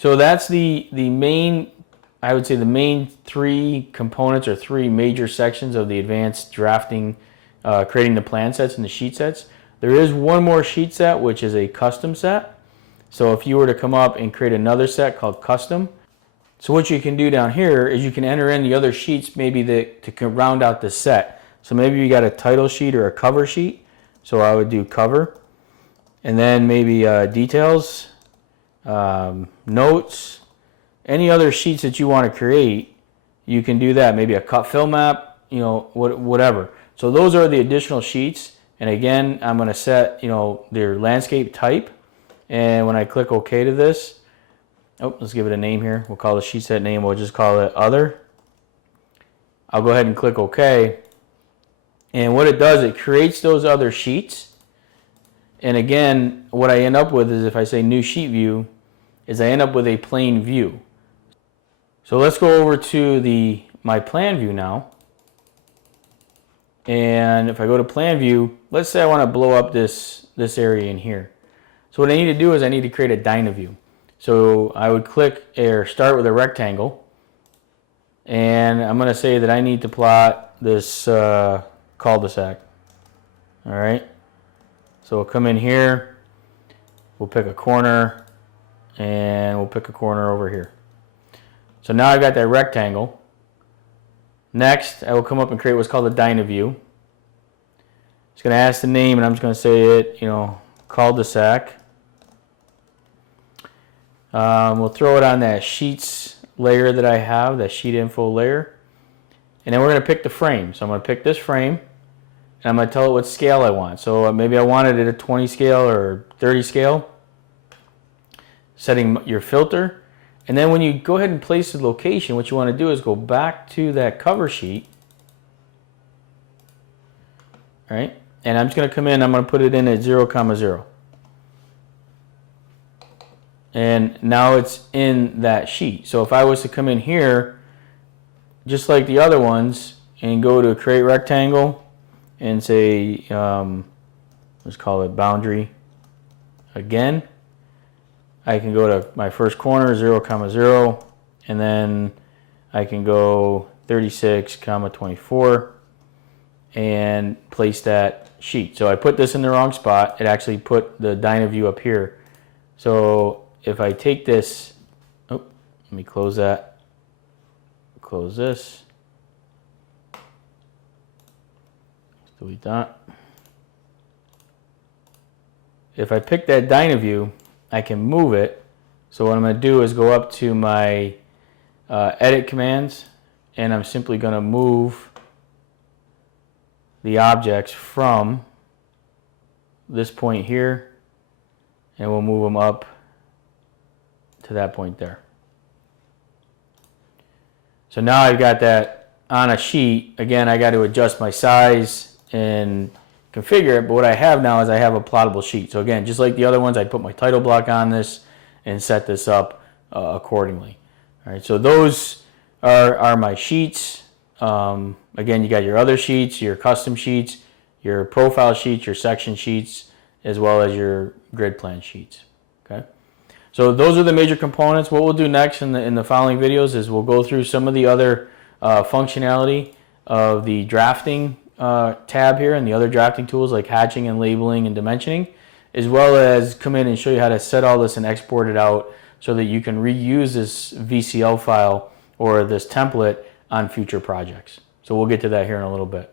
So that's the main, I would say the main three components or three major sections of the advanced drafting, creating the plan sets and the sheet sets. There is one more sheet set, which is a custom set. So if you were to come up and create another set called custom, so what you can do down here is you can enter in the other sheets maybe to round out the set. So maybe you got a title sheet or a cover sheet. So I would do cover, and then maybe details, notes, any other sheets that you want to create, you can do that. Maybe a cut fill map, you know, whatever. So those are the additional sheets. And again, I'm going to set, you know, their landscape type. And when I click OK to this, oh, let's give it a name here. We'll call the sheet set name. We'll just call it other. I'll go ahead and click OK. And what it does, it creates those other sheets. And again, what I end up with is if I say new sheet view, is I end up with a plain view. So let's go over to my plan view now. And if I go to plan view, let's say I want to blow up this area in here. So what I need to do is I need to create a Dynaview. So I would click or start with a rectangle, and I'm going to say that I need to plot this cul-de-sac. All right. So we'll come in here, we'll pick a corner, and we'll pick a corner over here. So now I've got that rectangle. Next, I will come up and create what's called a Dynaview. It's going to ask the name, and I'm just going to say it, you know, cul-de-sac. We'll throw it on that sheets layer that I have, that sheet info layer. And then we're going to pick the frame. So I'm going to pick this frame, and I'm going to tell it what scale I want. So maybe I wanted it at 20 scale or 30 scale. Setting your filter. And then when you go ahead and place the location, what you want to do is go back to that cover sheet. All right? And I'm just going to come in, I'm going to put it in at 0, 0. And now it's in that sheet. So if I was to come in here, just like the other ones, and go to create rectangle and say, let's call it boundary again, I can go to my first corner, 0, 0, and then I can go 36, 24, and place that sheet. So I put this in the wrong spot. It actually put the Dynaview up here. So if I take this, oh, let me close that, close this, delete that. If I pick that Dynaview, I can move it. So what I'm going to do is go up to my edit commands, and I'm simply going to move the objects from this point here, and we'll move them up to that point there. So now I've got that on a sheet. Again, I got to adjust my size and configure it, but what I have now is I have a plottable sheet. So again, just like the other ones, I put my title block on this and set this up accordingly. All right, so those are my sheets. Again, you got your other sheets, your custom sheets, your profile sheets, your section sheets, as well as your grid plan sheets. Okay, so those are the major components. What we'll do next in the following videos is we'll go through some of the other functionality of the drafting tab here and the other drafting tools like hatching and labeling and dimensioning, as well as come in and show you how to set all this and export it out so that you can reuse this VCL file or this template on future projects. So we'll get to that here in a little bit.